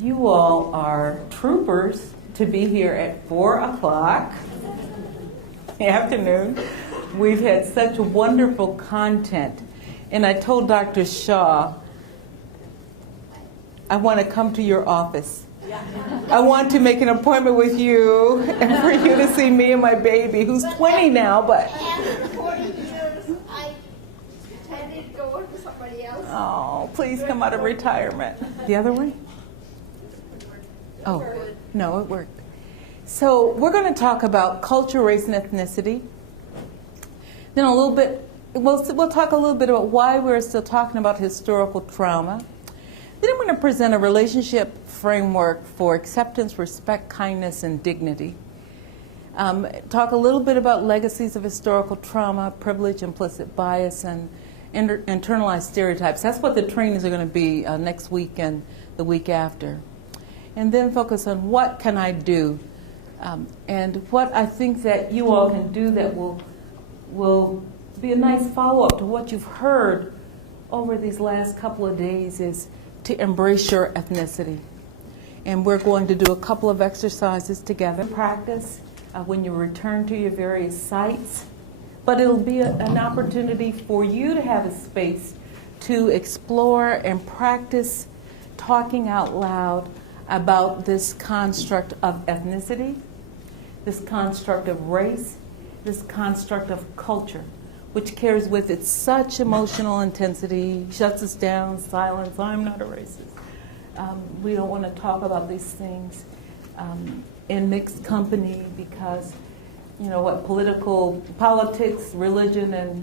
You all are troopers to be here at 4 o'clock in the afternoon. We've had such wonderful content. And I told Dr. Shaw, I want to come to your office. I want to make an appointment with you and for you to see me and my baby, who's 20 now, but... After 40 years, I intended to go work with somebody else. Oh, please come out of retirement. The other way? Oh, no, it worked. So we're going to talk about culture, race, and ethnicity. Then a little bit, we'll talk a little bit about why we're still talking about historical trauma. Then I'm going to present a relationship framework for acceptance, respect, kindness, and dignity. Talk a little bit about legacies of historical trauma, privilege, implicit bias, and internalized stereotypes. That's what the trainings are going to be next week and the week after. And then focus on what can I do, and what I think that you all can do that will be a nice follow-up to what you've heard over these last couple of days is to embrace your ethnicity. And we're going to do a couple of exercises together. Practice when you return to your various sites, but it'll be an opportunity for you to have a space to explore and practice talking out loud about this construct of ethnicity, this construct of race, this construct of culture, which carries with it such emotional intensity, shuts us down, silence, I'm not a racist. We don't want to talk about these things in mixed company because, you know what, politics, religion, and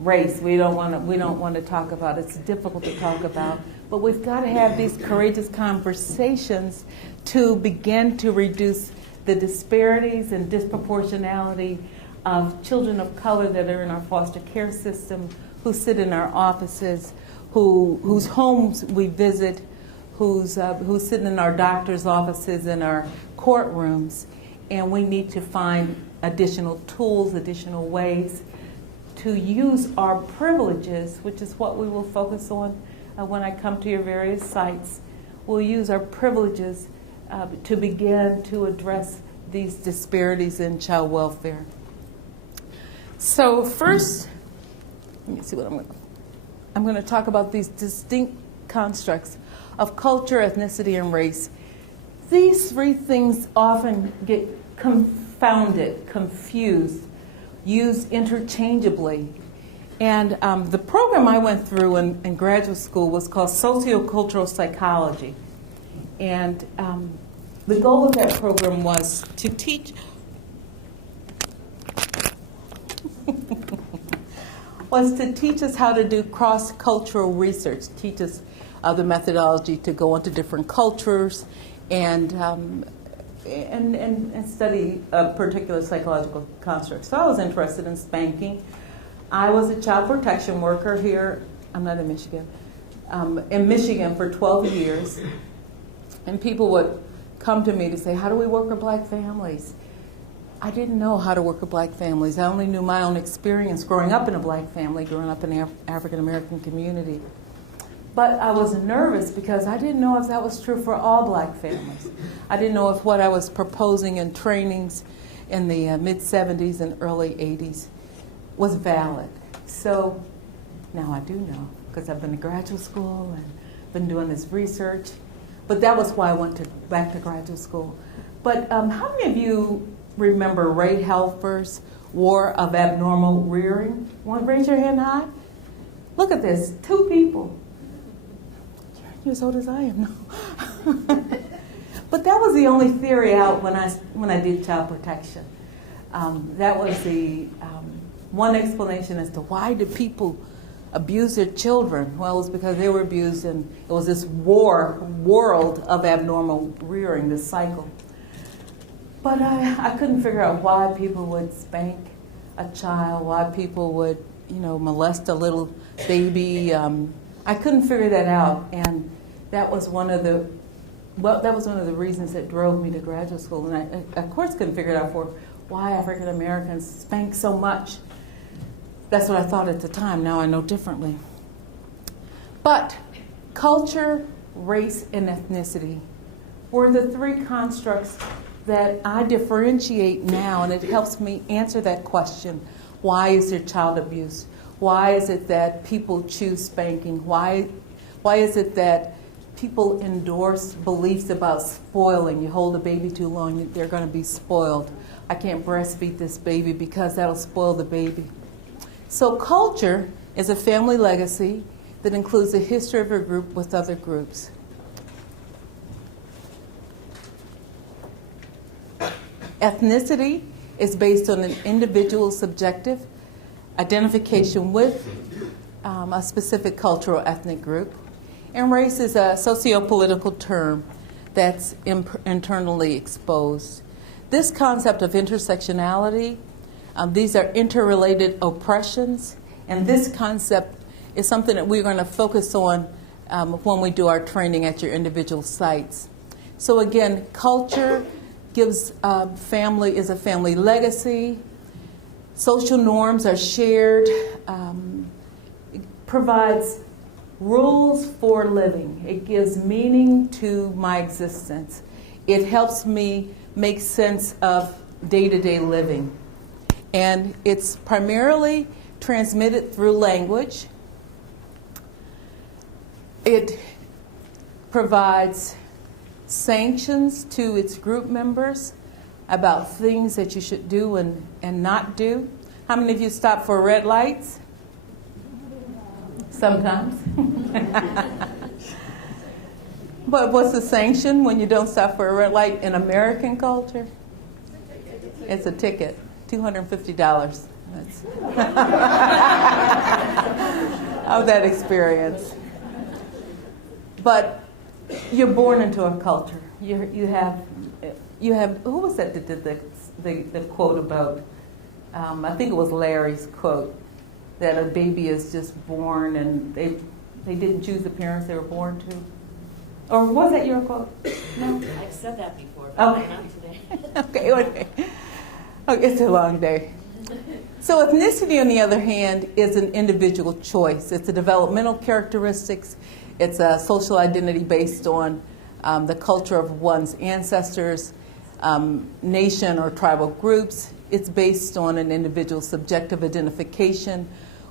race, we don't want to talk about. It's difficult to talk about. But we've got to have these courageous conversations to begin to reduce the disparities and disproportionality of children of color that are in our foster care system, who sit in our offices, whose homes we visit, who's sitting in our doctor's offices, in our courtrooms. And we need to find additional tools, additional ways to use our privileges, which is what we will focus on when I come to your various sites. We'll use our privileges to begin to address these disparities in child welfare. So first, let me see what I'm going to talk about these distinct constructs of culture, ethnicity, and race. These three things often get confounded, confused, used interchangeably. And the program I went through in graduate school was called Sociocultural Psychology. And the goal of that program was to teach us how to do cross-cultural research, teach us the methodology to go into different cultures and study a particular psychological construct. So I was interested in spanking. I was a child protection worker here, I'm not in Michigan for 12 years. And people would come to me to say, how do we work with black families? I didn't know how to work with black families. I only knew my own experience growing up in a black family, growing up in the African American community. But I was nervous because I didn't know if that was true for all black families. I didn't know if what I was proposing in trainings in the mid-70s and early 80s was valid. So now I do know because I've been to graduate school and been doing this research. But that was why I went back to graduate school. But how many of you remember Ray Helfer's War of Abnormal Rearing? Want to raise your hand high? Look at this, 2 people. You're as old as I am now. But that was the only theory out when I did child protection. That was the one explanation as to why do people abuse their children. Well, it was because they were abused, and it was this world of abnormal rearing, this cycle. But I couldn't figure out why people would spank a child, why people would, molest a little baby. I couldn't figure that out, and that was one of the reasons that drove me to graduate school. And I, of course, couldn't figure it out for why African Americans spank so much. That's what I thought at the time. Now I know differently. But culture, race, and ethnicity were the three constructs that I differentiate now, and it helps me answer that question. Why is there child abuse? Why is it that people choose spanking? Why is it that people endorse beliefs about spoiling? You hold a baby too long, they're going to be spoiled. I can't breastfeed this baby because that'll spoil the baby. So culture is a family legacy that includes the history of a group with other groups. Ethnicity is based on an individual's subjective identification with a specific cultural ethnic group. And race is a socio-political term that's internally exposed. This concept of intersectionality, these are interrelated oppressions, and this concept is something that we're going to focus on when we do our training at your individual sites. So again, culture gives family is a family legacy. Social norms are shared. It provides rules for living. It gives meaning to my existence. It helps me make sense of day-to-day living. And it's primarily transmitted through language. It provides sanctions to its group members about things that you should do and not do. How many of you stop for red lights? Sometimes. But what's the sanction when you don't stop for a red light in American culture? It's a ticket, $250. That's of that experience. But you're born into a culture. You have. Who was that did the quote about? I think it was Larry's quote that a baby is just born and they didn't choose the parents they were born to. Or was that your quote? No, I've said that before, but not today. Okay. It's a long day. So ethnicity, on the other hand, is an individual choice. It's a developmental characteristics. It's a social identity based on the culture of one's ancestors, nation or tribal groups. It's based on an individual's subjective identification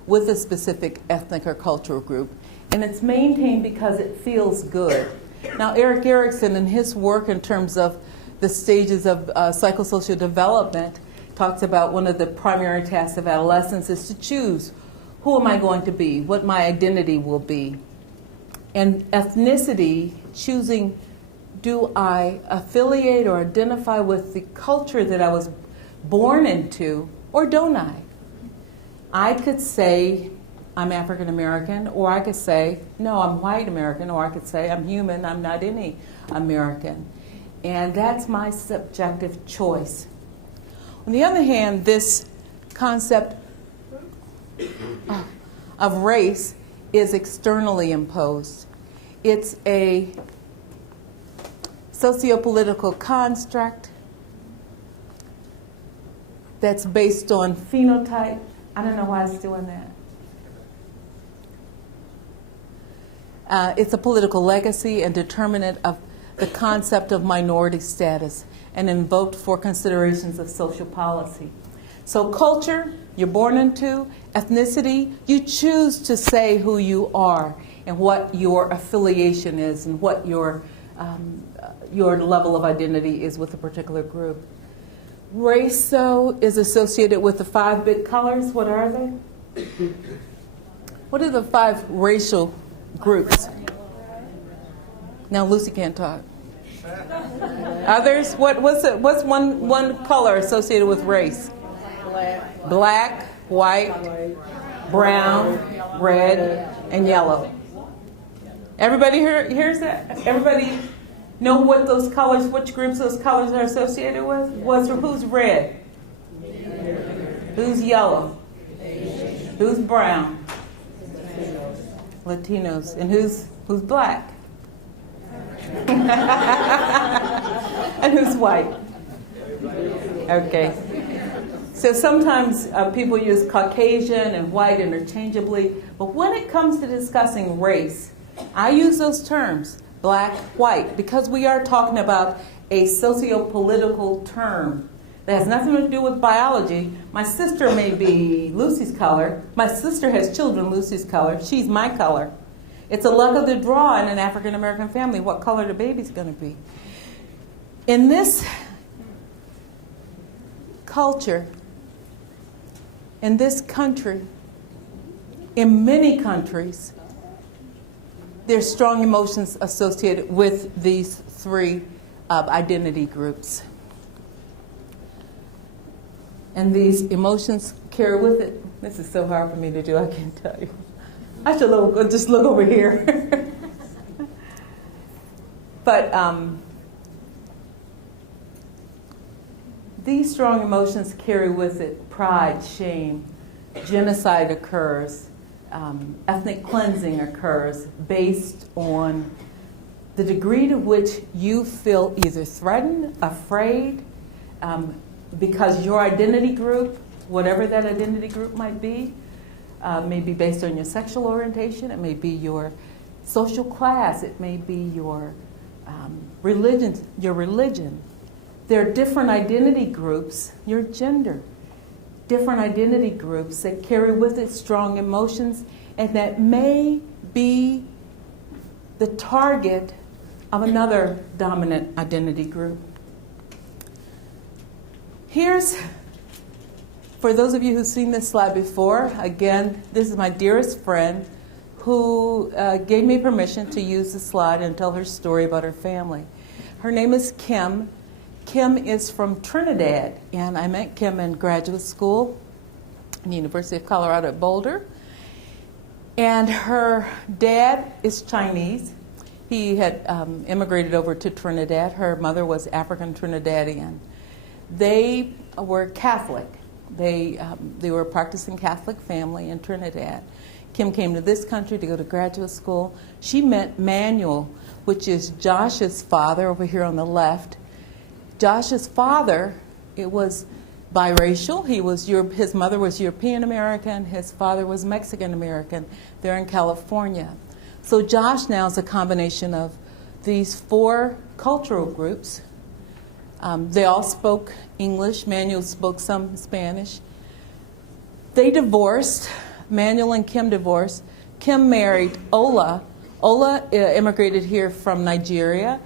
with a specific ethnic or cultural group. And it's maintained because it feels good. Now, Erik Erikson, in his work in terms of the stages of psychosocial development, talks about one of the primary tasks of adolescence is to choose who am I going to be, what my identity will be. And ethnicity, choosing, do I affiliate or identify with the culture that I was born into, or don't I? I could say I'm African American, or I could say, no, I'm white American, or I could say I'm human, I'm not any American. And that's my subjective choice. On the other hand, this concept of race is externally imposed. It's a sociopolitical construct that's based on phenotype. I don't know why it's doing that. It's a political legacy and determinant of the concept of minority status and invoked for considerations of social policy. So culture, you're born into. Ethnicity, you choose to say who you are and what your affiliation is and what your level of identity is with a particular group. Race, though, is associated with the 5 big colors. What are they? What are the 5 racial groups? Now Lucy can't talk. Others? What's one color associated with race? Black, white, brown, red, and yellow. Everybody hears that? Everybody know what those colors, which groups those colors are associated with? Who's red? Who's yellow? Who's brown? Latinos. And who's black? And who's white? Okay. So sometimes people use Caucasian and white interchangeably, but when it comes to discussing race, I use those terms, black, white, because we are talking about a socio-political term that has nothing to do with biology. My sister may be Lucy's color. My sister has children Lucy's color. She's my color. It's a luck of the draw in an African-American family what color the baby's going to be. In this culture, in this country, in many countries, there's strong emotions associated with these three identity groups. And these emotions carry with it. This is so hard for me to do, I can't tell you. I should just look over here. But these strong emotions carry with it pride, shame, genocide occurs, ethnic cleansing occurs based on the degree to which you feel either threatened, afraid, because your identity group, whatever that identity group might be based on your sexual orientation, it may be your social class, it may be your religion. There are different identity groups, your gender, different identity groups that carry with it strong emotions and that may be the target of another dominant identity group. Here's, for those of you who've seen this slide before, again, this is my dearest friend who gave me permission to use the slide and tell her story about her family. Her name is Kim. Kim is from Trinidad, and I met Kim in graduate school at the University of Colorado at Boulder. And her dad is Chinese. He had immigrated over to Trinidad. Her mother was African Trinidadian. They were Catholic. They were a practicing Catholic family in Trinidad. Kim came to this country to go to graduate school. She met Manuel, which is Josh's father over here on the left. Josh's father, it was biracial. His mother was European American. His father was Mexican American. They're in California. So Josh now is a combination of these four cultural groups. They all spoke English. Manuel spoke some Spanish. They divorced. Manuel and Kim divorced. Kim married Ola. Ola immigrated here from Nigeria.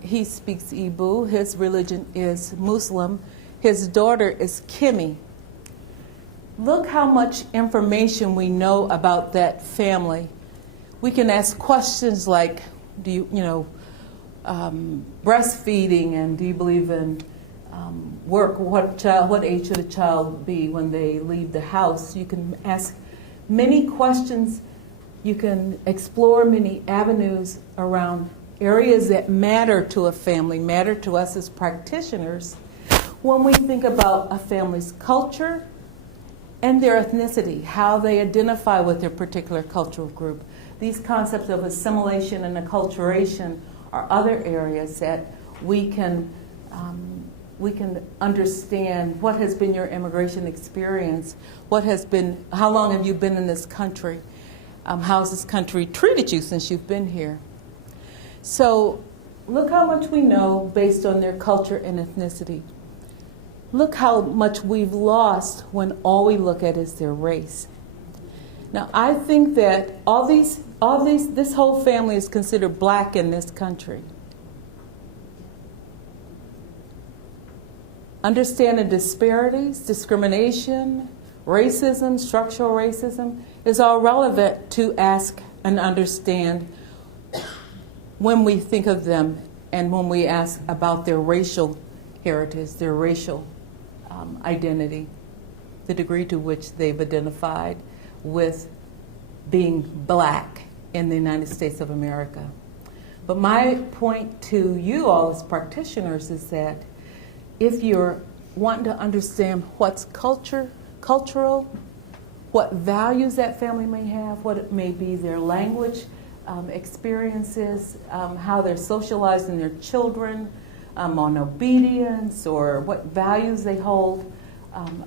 He speaks Igbo. His religion is Muslim. His daughter is Kimmy. Look how much information we know about that family. We can ask questions like, breastfeeding, and do you believe in work? What age should a child be when they leave the house? You can ask many questions. You can explore many avenues around areas that matter to a family, matter to us as practitioners when we think about a family's culture and their ethnicity, how they identify with their particular cultural group. These concepts of assimilation and acculturation are other areas that we can understand. What has been your immigration experience? How long have you been in this country? How has this country treated you since you've been here? So look how much we know based on their culture and ethnicity. Look how much we've lost when all we look at is their race. Now, I think that this whole family is considered black in this country. Understanding disparities, discrimination, racism, structural racism is all relevant to ask and understand when we think of them and when we ask about their racial heritage, their racial identity, the degree to which they've identified with being black in the United States of America. But my point to you all as practitioners is that if you're wanting to understand what's cultural, what values that family may have, what it may be their language experiences, how they're socializing their children on obedience, or what values they hold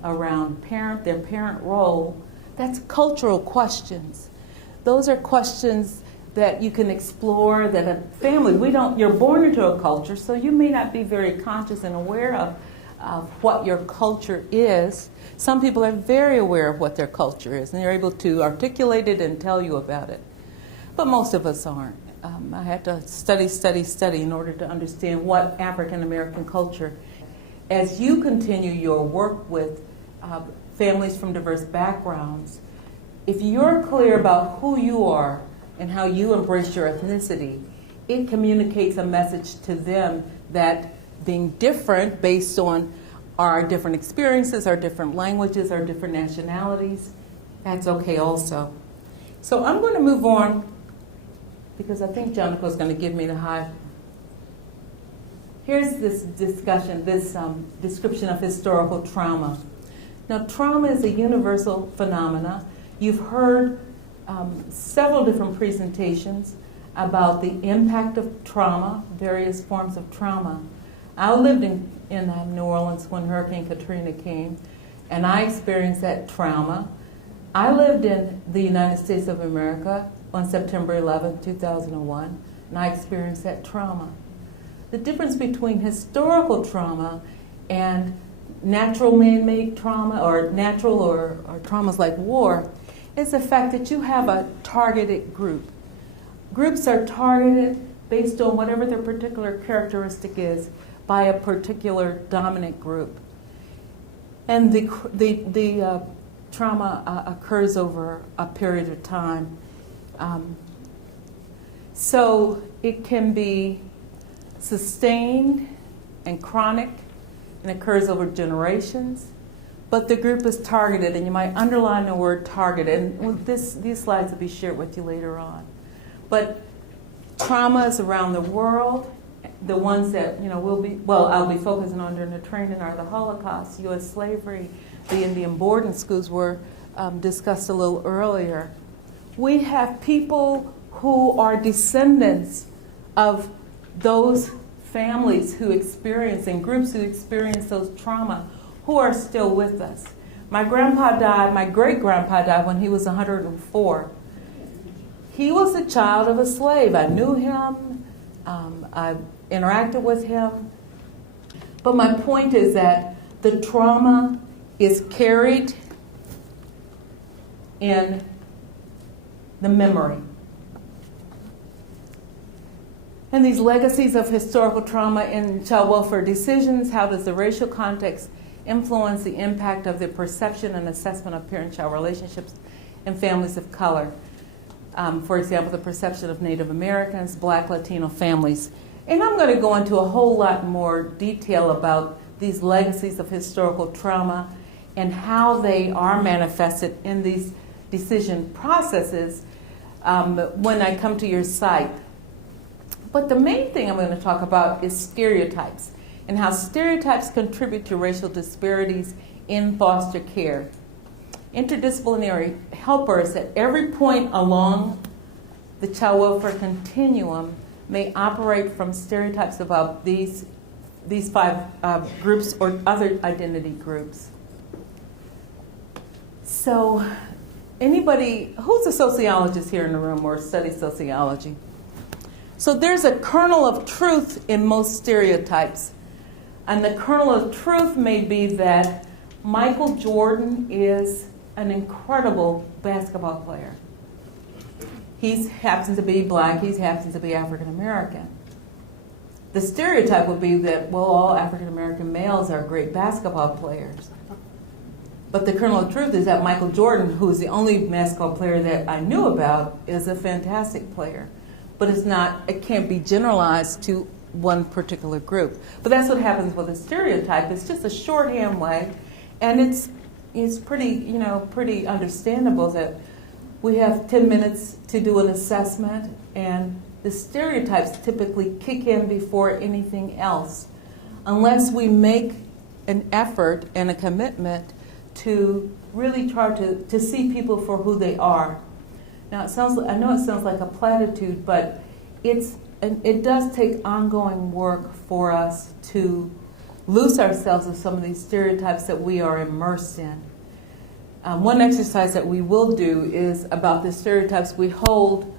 around their parent role, that's cultural questions. Those are questions that you can explore, that a family, you're born into a culture, so you may not be very conscious and aware of what your culture is. Some people are very aware of what their culture is, and they're able to articulate it and tell you about it. But most of us aren't. I had to study in order to understand what African American culture. As you continue your work with families from diverse backgrounds, if you're clear about who you are and how you embrace your ethnicity, it communicates a message to them that being different based on our different experiences, our different languages, our different nationalities, that's okay also. So I'm going to move on because I think Jonico's going to give me the high. Here's this discussion, this description of historical trauma. Now, trauma is a universal phenomena. You've heard several different presentations about the impact of trauma, various forms of trauma. I lived in New Orleans when Hurricane Katrina came, and I experienced that trauma. I lived in the United States of America on September 11, 2001, and I experienced that trauma. The difference between historical trauma and natural man-made trauma or natural or traumas like war is the fact that you have a targeted group. Groups are targeted based on whatever their particular characteristic is by a particular dominant group. And the trauma occurs over a period of time. So it can be sustained and chronic and occurs over generations, but the group is targeted, and you might underline the word targeted, and these slides will be shared with you later on. But traumas around the world, the ones that I'll be focusing on during the training are the Holocaust, U.S. slavery, the Indian boarding schools were discussed a little earlier. We have people who are descendants of those families who experience and groups who experience those trauma who are still with us. My great-grandpa died when he was 104. He was a child of a slave. I knew him. I interacted with him. But my point is that the trauma is carried in the memory. And these legacies of historical trauma in child welfare decisions, how does the racial context influence the impact of the perception and assessment of parent-child relationships in families of color? For example, the perception of Native Americans, Black, Latino families. And I'm going to go into a whole lot more detail about these legacies of historical trauma and how they are manifested in these decision processes when I come to your site. But the main thing I'm going to talk about is stereotypes and how stereotypes contribute to racial disparities in foster care. Interdisciplinary helpers at every point along the child welfare continuum may operate from stereotypes about these five groups or other identity groups. So anybody, who's a sociologist here in the room or studies sociology? So there's a kernel of truth in most stereotypes. And the kernel of truth may be that Michael Jordan is an incredible basketball player. He happens to be Black, he happens to be African American. The stereotype would be that, well, all African American males are great basketball players. But the kernel of truth is that Michael Jordan, who is the only basketball player that I knew about, is a fantastic player. But it can't be generalized to one particular group. But that's what happens with a stereotype. It's just a shorthand way, and it's pretty understandable that we have 10 minutes to do an assessment, and the stereotypes typically kick in before anything else, unless we make an effort and a commitment to really try to see people for who they are. Now, I know it sounds like a platitude, but it does take ongoing work for us to loose ourselves of some of these stereotypes that we are immersed in. One exercise that we will do is about the stereotypes we hold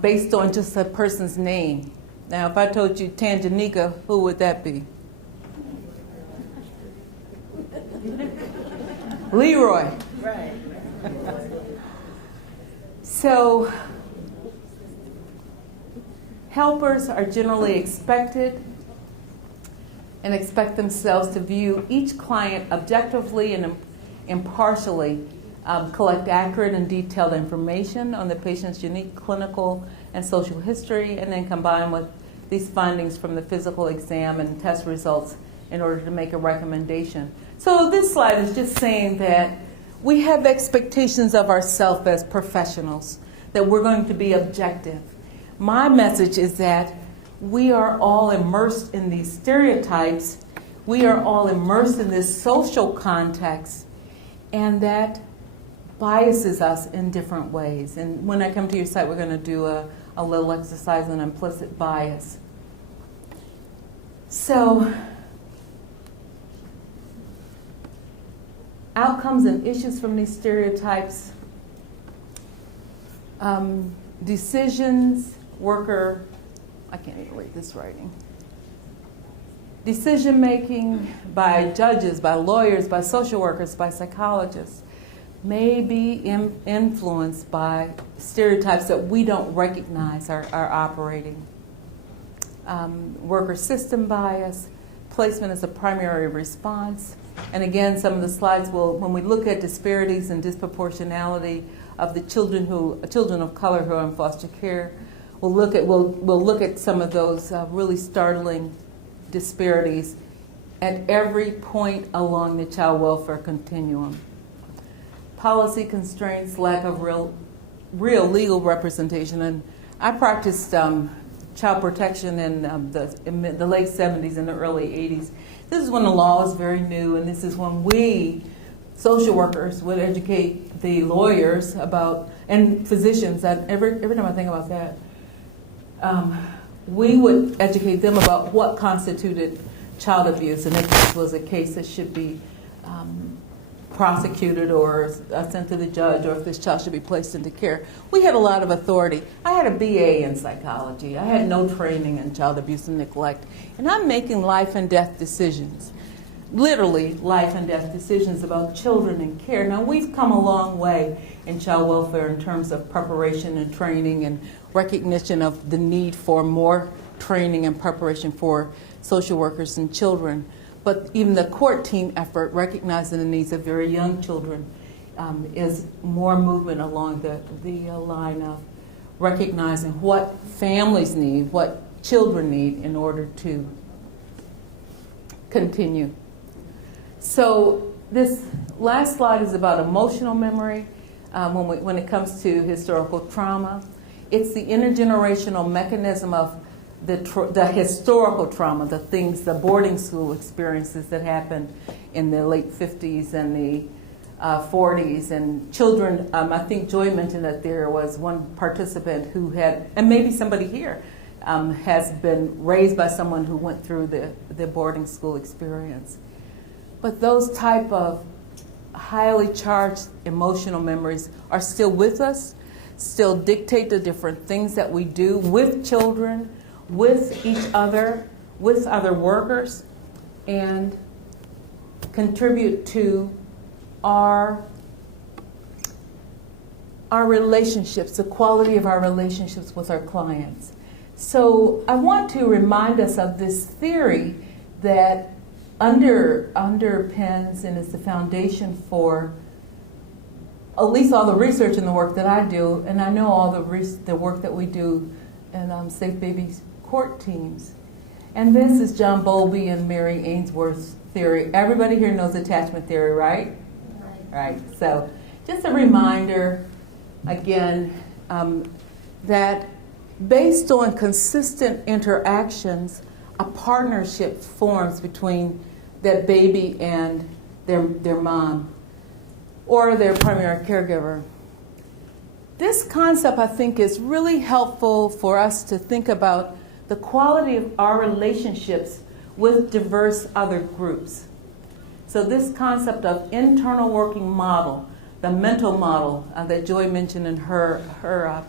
based on just a person's name. Now, if I told you Tanganyika, who would that be? Leroy. Right. So, helpers are generally expected and expect themselves to view each client objectively and impartially, collect accurate and detailed information on the patient's unique clinical and social history, and then combine with these findings from the physical exam and test results in order to make a recommendation. So this slide is just saying that we have expectations of ourselves as professionals, that we're going to be objective. My message is that we are all immersed in these stereotypes. We are all immersed in this social context, and that biases us in different ways. And when I come to your site, we're going to do a little exercise on implicit bias. So, outcomes and issues from these stereotypes, decisions, worker, I can't even read this writing. Decision making by judges, by lawyers, by social workers, by psychologists may be influenced by stereotypes that we don't recognize are operating. Worker system bias, placement as a primary response. And again, some of the slides will, when we look at disparities and disproportionality of the children of color who are in foster care, we'll look at some of those really startling disparities at every point along the child welfare continuum. Policy constraints, lack of real legal representation, and I practiced child protection in the late 70s and the early 80s. This is when the law was very new, and this is when we, social workers, would educate the lawyers about, and physicians, every time I think about that, we would educate them about what constituted child abuse, and if this was a case that should be prosecuted or sent to the judge, or if this child should be placed into care. We had a lot of authority. I had a BA in psychology. I had no training in child abuse and neglect. And I'm making life and death decisions, literally life and death decisions about children and care. Now, we've come a long way in child welfare in terms of preparation and training and recognition of the need for more training and preparation for social workers and children. But even the court team effort, recognizing the needs of very young children, is more movement along the line of recognizing what families need, what children need in order to continue. So this last slide is about emotional memory. When it comes to historical trauma, it's the intergenerational mechanism of the historical trauma, the boarding school experiences that happened in the late 50s and the 40s, and children, I think Joy mentioned that there was one participant who had, and maybe somebody here, has been raised by someone who went through the boarding school experience. But those type of highly charged emotional memories are still with us, still dictate the different things that we do with children, with each other, with other workers, and contribute to our relationships, the quality of our relationships with our clients. So I want to remind us of this theory that underpins and is the foundation for at least all the research and the work that I do, and I know all the work that we do in Safe Babies court teams. And this is John Bowlby and Mary Ainsworth's theory. Everybody here knows attachment theory, right? Right. So just a reminder, again, that based on consistent interactions, a partnership forms between that baby and their mom or their primary caregiver. This concept, I think, is really helpful for us to think about the quality of our relationships with diverse other groups. So this concept of internal working model, the mental model that Joy mentioned in her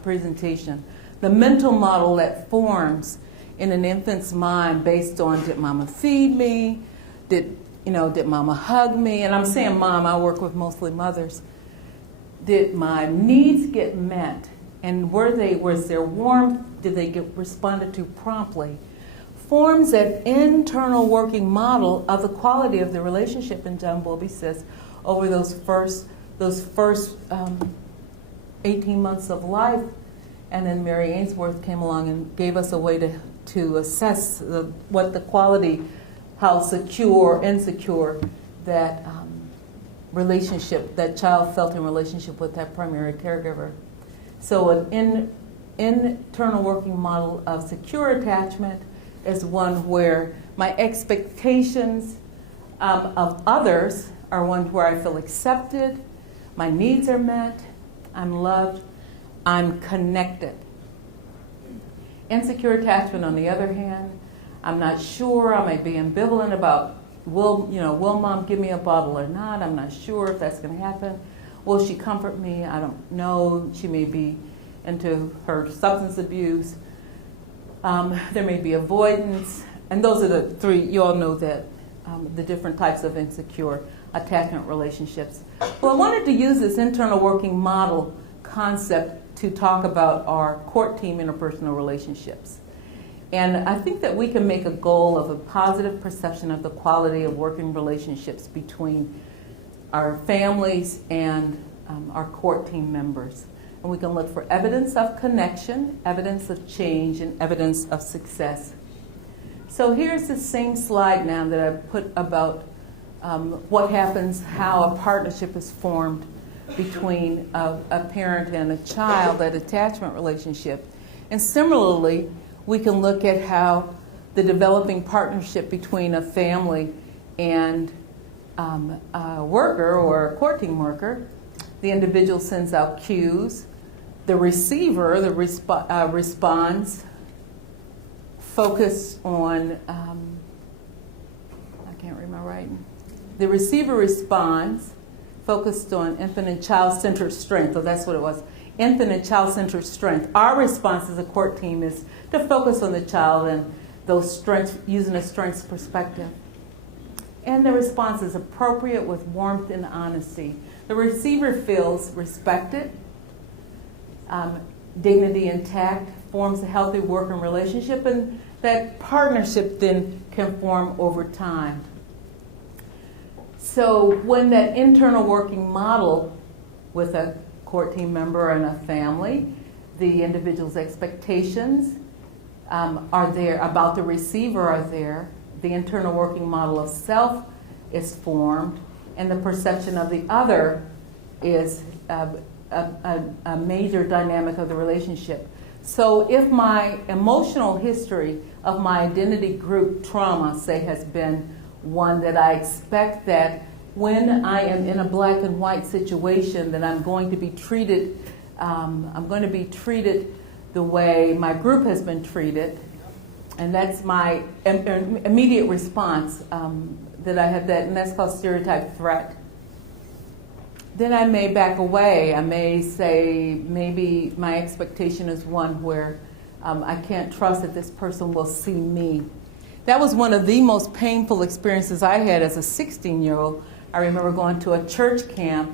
presentation, the mental model that forms in an infant's mind based on, did mama feed me? Did mama hug me? And I'm saying mom, I work with mostly mothers. Did my needs get met? And was there warmth? Did they get responded to promptly? Forms an internal working model of the quality of the relationship. And John Bowlby says over those first 18 months of life. And then Mary Ainsworth came along and gave us a way to assess what the quality, how secure or insecure that relationship, that child felt in relationship with that primary caregiver. So an internal working model of secure attachment is one where my expectations of others are one where I feel accepted, my needs are met, I'm loved, I'm connected. Insecure attachment, on the other hand, I'm not sure, I might be ambivalent about, will mom give me a bottle or not? I'm not sure if that's going to happen. Will she comfort me? I don't know. She may be into her substance abuse. There may be avoidance. And those are the three, you all know that, the different types of insecure attachment relationships. Well, I wanted to use this internal working model concept to talk about our court team interpersonal relationships. And I think that we can make a goal of a positive perception of the quality of working relationships between our families and our court team members. And we can look for evidence of connection, evidence of change, and evidence of success. So here's the same slide now that I put about what happens, how a partnership is formed between a parent and a child, that attachment relationship. And similarly, we can look at how the developing partnership between a family and a worker or a court team worker, the individual sends out cues, the receiver responds, focus on, I can't read my writing. The receiver responds, focused on infant and child-centered strength. So that's what it was, infant and child-centered strength. Our response as a court team is to focus on the child and those strengths, using a strengths perspective. And the response is appropriate with warmth and honesty. The receiver feels respected, dignity intact, forms a healthy working relationship, and that partnership then can form over time. So when that internal working model with a court team member and a family, the individual's expectations are there about the receiver are there, the internal working model of self is formed, and the perception of the other is a major dynamic of the relationship. So if my emotional history of my identity group trauma, say, has been one that I expect that when I am in a black and white situation that I'm going to be treated the way my group has been treated, and that's my immediate response that I have that, and that's called stereotype threat. Then I may back away. I may say maybe my expectation is one where I can't trust that this person will see me. That was one of the most painful experiences I had as a 16-year-old. I remember going to a church camp,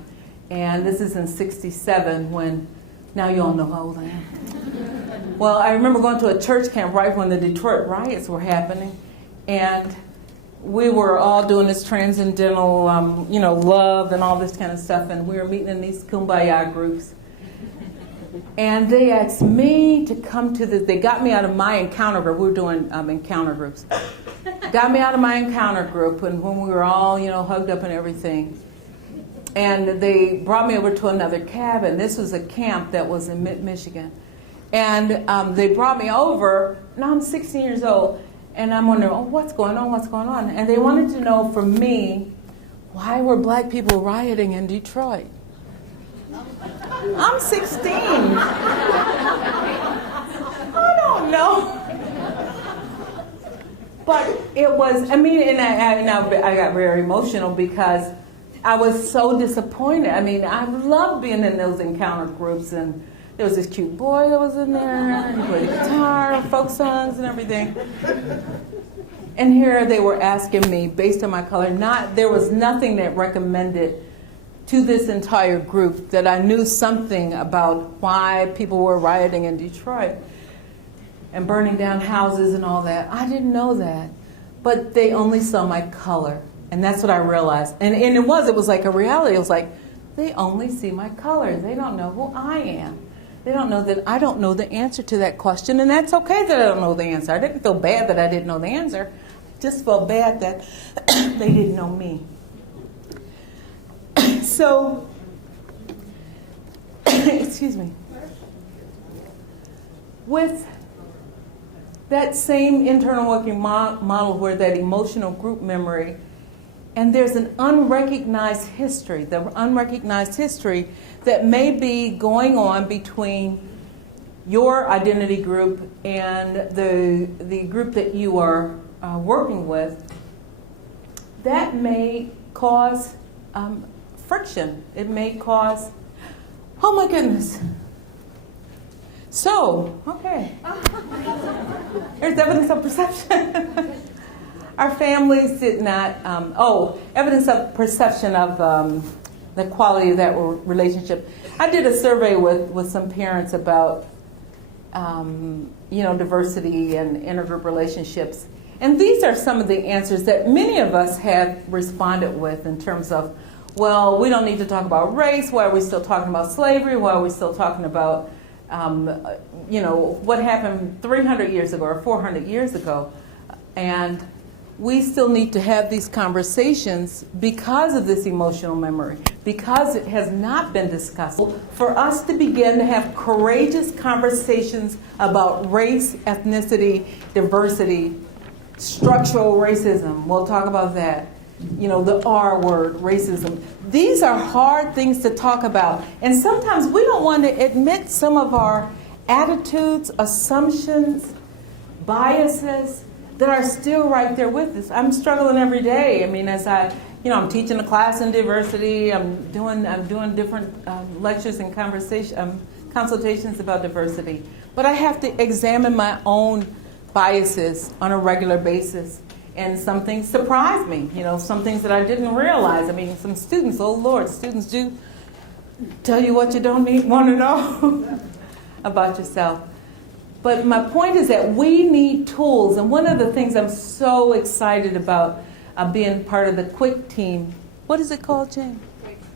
and this is in '67 when, now you all know how old I am. Well, I remember going to a church camp right when the Detroit riots were happening, and we were all doing this transcendental, love and all this kind of stuff, and we were meeting in these kumbaya groups. And they asked me to come to they got me out of my encounter group. We were doing encounter groups. Got me out of my encounter group, and when we were all, hugged up and everything. And they brought me over to another cabin. This was a camp that was in Michigan. And they brought me over. Now I'm 16 years old. And I'm wondering, what's going on? And they wanted to know from me, why were black people rioting in Detroit? I'm 16. I don't know. But it was, and I got very emotional because I was so disappointed. I love being in those encounter groups and There was this cute boy that was in there. He played guitar, folk songs, and everything. And here they were asking me, based on my color, there was nothing that recommended to this entire group that I knew something about why people were rioting in Detroit and burning down houses and all that. I didn't know that. But they only saw my color. And that's what I realized. And it was like a reality. It was like, they only see my color. They don't know who I am. They don't know that I don't know the answer to that question. And that's okay that I don't know the answer. I didn't feel bad that I didn't know the answer. I just felt bad that they didn't know me. So, excuse me. With that same internal working model where that emotional group memory, and there's an unrecognized history, that may be going on between your identity group and the group that you are working with, that may cause friction. It may cause, oh my goodness. So, okay. There's evidence of perception. Our families did not, evidence of perception of the quality of that relationship. I did a survey with some parents about, diversity and intergroup relationships. And these are some of the answers that many of us have responded with in terms of, well, we don't need to talk about race. Why are we still talking about slavery? Why are we still talking about, what happened 300 years ago or 400 years ago? And we still need to have these conversations because of this emotional memory, because it has not been discussed. For us to begin to have courageous conversations about race, ethnicity, diversity, structural racism, we'll talk about that. The R word, racism. These are hard things to talk about. And sometimes we don't want to admit some of our attitudes, assumptions, biases that are still right there with us. I'm struggling every day. I mean, as I'm teaching a class in diversity. I'm doing different lectures and consultations about diversity. But I have to examine my own biases on a regular basis. And some things surprise me, some things that I didn't realize. I mean, some students, oh Lord, students do tell you what you don't want to know about yourself. But my point is that we need tools. And one of the things I'm so excited about being part of the QIC team, what is it called, Jane?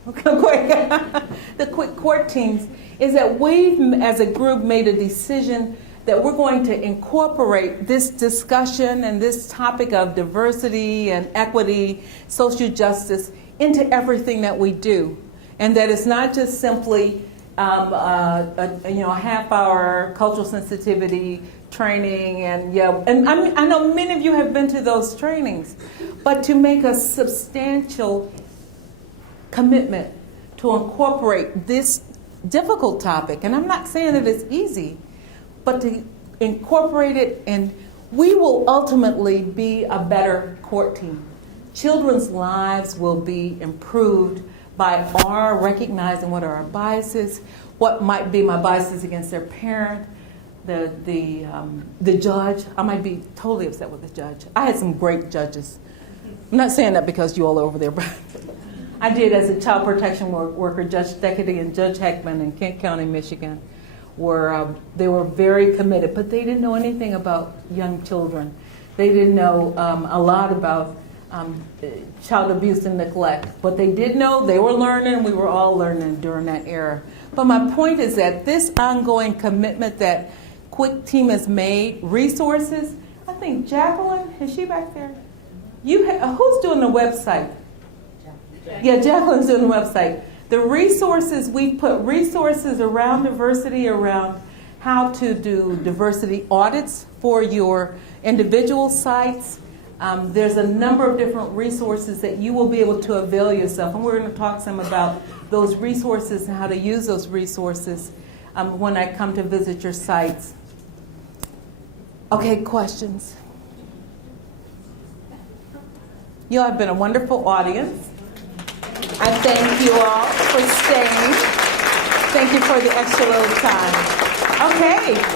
QIC. The QIC court teams, is that we've, as a group, made a decision that we're going to incorporate this discussion and this topic of diversity and equity, social justice, into everything that we do. And that it's not just simply a half-hour cultural sensitivity training, and I know many of you have been to those trainings, but to make a substantial commitment to incorporate this difficult topic, and I'm not saying that it's easy, but to incorporate it, and we will ultimately be a better court team. Children's lives will be improved by our recognizing what are our biases, what might be my biases against their parent, the judge. I might be totally upset with the judge. I had some great judges. I'm not saying that because you all are over there, but I did as a child protection worker. Judge Decady and Judge Heckman in Kent County, Michigan, they were very committed, but they didn't know anything about young children. They didn't know a lot about child abuse and neglect. But they did know, they were learning, we were all learning during that era. But my point is that this ongoing commitment that QIC team has made, resources, I think Jacqueline, is she back there? Who's doing the website? Yeah, Jacqueline's doing the website. The resources, we put resources around diversity, around how to do diversity audits for your individual sites. There's a number of different resources that you will be able to avail yourself. And we're going to talk some about those resources and how to use those resources when I come to visit your sites. Okay, questions? You all have been a wonderful audience. I thank you all for staying. Thank you for the extra little time. Okay.